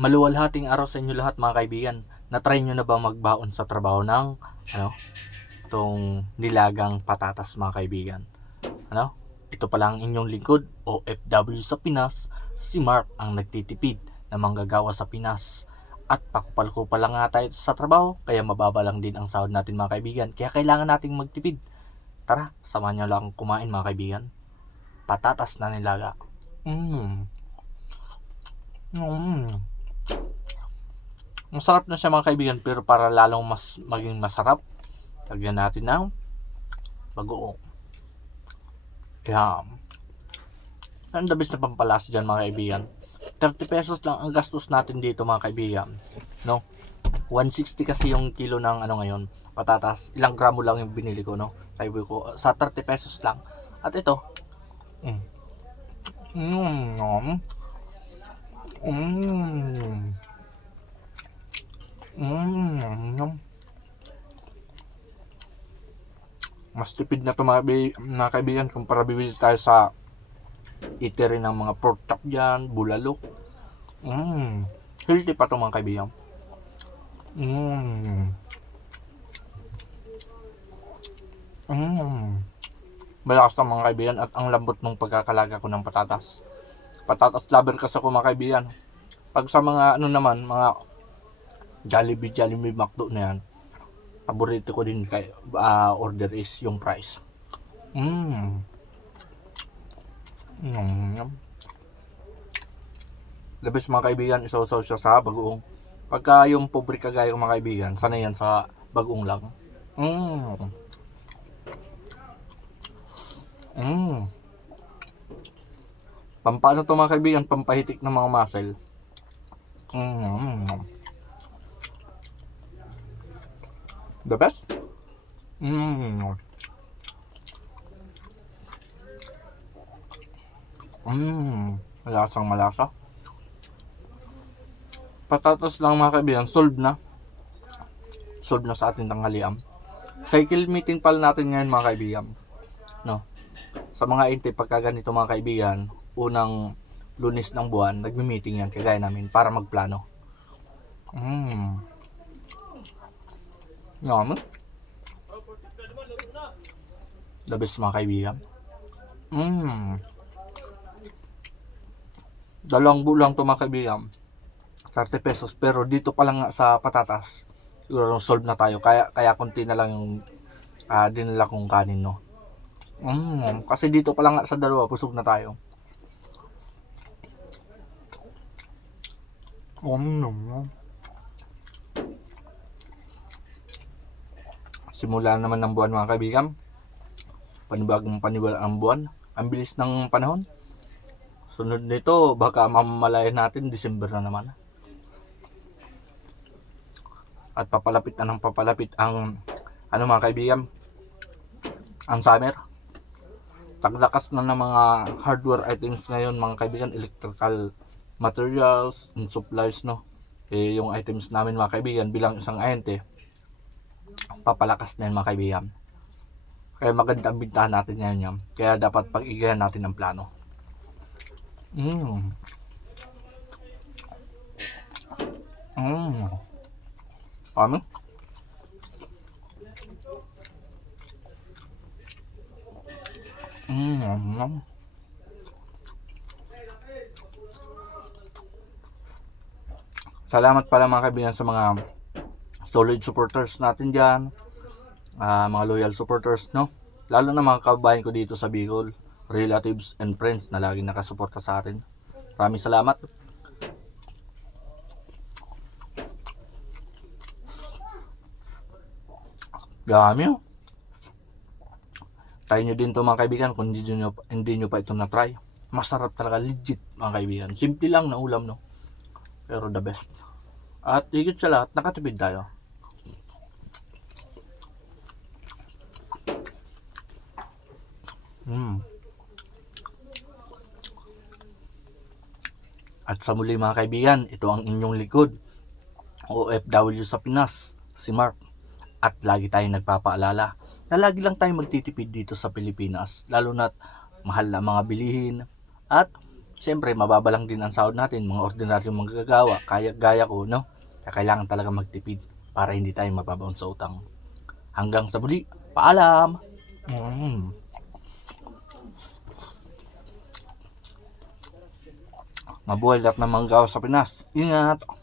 Maluwalhating araw sa inyo lahat mga kaibigan. Na-try nyo na ba magbaon sa trabaho ng ano, itong nilagang patatas mga kaibigan? Ano? Ito pala ang inyong lingkod o FW sa Pinas, si Mark ang nagtitipid na manggagawa sa Pinas. At pakupal-kupal lang nga tayo sa trabaho, kaya mababa lang din ang sahod natin mga kaibigan. Kaya kailangan nating magtipid. Tara, samahan nyo lang kumain mga kaibigan. Patatas na nilaga. Mmm. Mmm. Masarap na siya mga kaibigan pero para lalong mas maging masarap, lagyan natin ng bagoong. Kaya, ang the best na pampalasa dyan mga kaibigan. 30 pesos lang ang gastos natin dito mga kaibigan. No? 160 kasi yung kilo ng ano ngayon, patatas. Ilang gramo lang yung binili ko, no? Sabi ko, sa 30 pesos lang. At ito. Mm. Mm. Mm. Mas tipid na ito mga, mga kaibigan kumpara bibili tayo sa eatery ng mga pork chop dyan, bulalo. Mm. Healthy pa ito mga kaibigan. Mm. Mm. Malakas ang mga kaibigan at ang lambot ng pagkakalaga ko ng patatas. Patatas lover kasi ako mga kaibigan. Pag sa mga ano naman, mga Jollibee, Jollibee, McDo na yan, paborito ko din kay ah, order is yung price. Mm. Mm. Labis mga kaibigan, isaw-saw siya sa bagoong. Pagka yung pobre kagaya mga kaibigan, sana yan sa bagoong lang. Mm. Mm. Pampano to mga kaibigan, pampahitik ng mga muscle. Mm. The best? Mm. Mm. Malasang malasa. Patatas lang mga kaibigan, solved na. Solved na sa ating tanghalian. Cycle meeting pala natin ngayon mga kaibigan. No? Sa mga inte pagka ganito mga kaibigan, unang lunes ng buwan, nagmi-meeting yan kagaya namin para magplano. Mm. Yum. The best mga kaibigan. Mm. Dalawang bulang to mga kaibigan. 30 pesos pero dito pa lang sa patatas siguro solve na tayo kaya kaya konti na lang yung ah dinala kong kanin no mm, kasi dito pa lang sa dalawa busog na tayo mm. Simula naman ng buwan mga kaibigan. Panibagong paniwala ang buwan. Ang bilis ng panahon. Sunod nito baka mamamalayan natin December na naman. At papalapit na ng papalapit ang ano mga kaibigan ang summer. Taglakas na ng mga hardware items ngayon mga kaibigan. Electrical materials and supplies no? Eh yung items namin mga kaibigan bilang isang ahente papalakas na yun mga kaibigan kaya maganda ang bintahan natin ngayon yan kaya dapat pag-igayan natin ang plano mm. Mm. Ano? Mm. Salamat pala mga kaibigan sa mga solid supporters natin dyan. Ah, mga loyal supporters, no? Lalo na mga kababayan ko dito sa Bicol, relatives and friends na laging nakasuporta sa atin. Maraming salamat. Dami oh. Try nyo din to mga kaibigan kung hindi nyo, hindi nyo pa ito na-try. Masarap talaga, legit mga kaibigan. Simple lang na ulam, no? Pero the best. At higit sa lahat, nakatipid tayo. At sa muli mga kaibigan, ito ang inyong likod. OFW sa Pinas, si Mark. At lagi tayong nagpapaalala na lagi lang tayong magtitipid dito sa Pilipinas. Lalo na't mahal na mga bilihin. At Siyempre, mababa lang din ang sahod natin, mga ordinaryong manggagawa, kaya gaya ko, no? Kaya kailangan talaga magtipid para hindi tayo mababaon sa utang. Hanggang sa muli, paalam! Mm. Mabuhay lahat ng manggawa sa Pinas. Ingat!